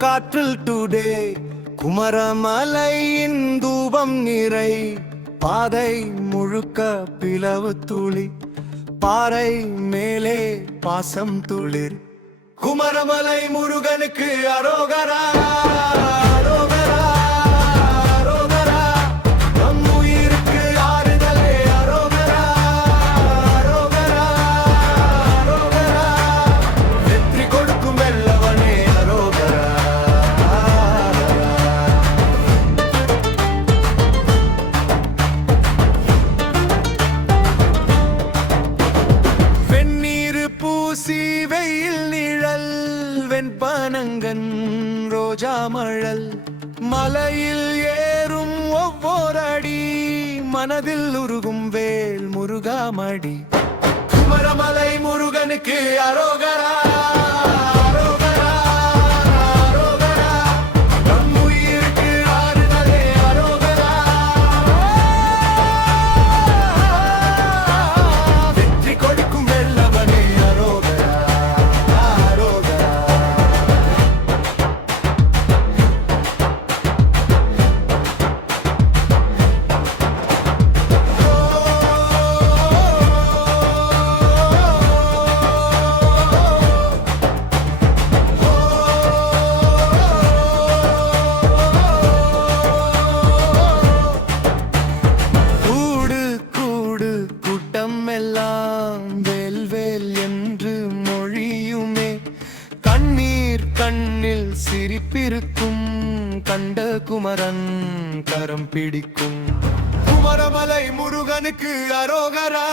காற்றில் டுடே குமரமலையின் தூபம் நிறை. பாதை முழுக்க பிளவு துளி. பாறை மேலே பாசம் துளிர். குமரமலை முருகனுக்கு அரோகரா. வெண்பனங்கன் ரோஜா மழல். மலையில் ஏறும் ஒவ்வொரு அடி. மனதில் உருகும் வேல் முருகாமடி. குமரமலை முருகனுக்கு அரோகரா. எல்லாம் வேல் வேல் என்று மொழியுமே. கண்ணீர் கண்ணில் சிரிப்பிருக்கும் கண்ட குமரன் கரம் பிடிக்கும். குமரமலை முருகனுக்கு அரோகரா.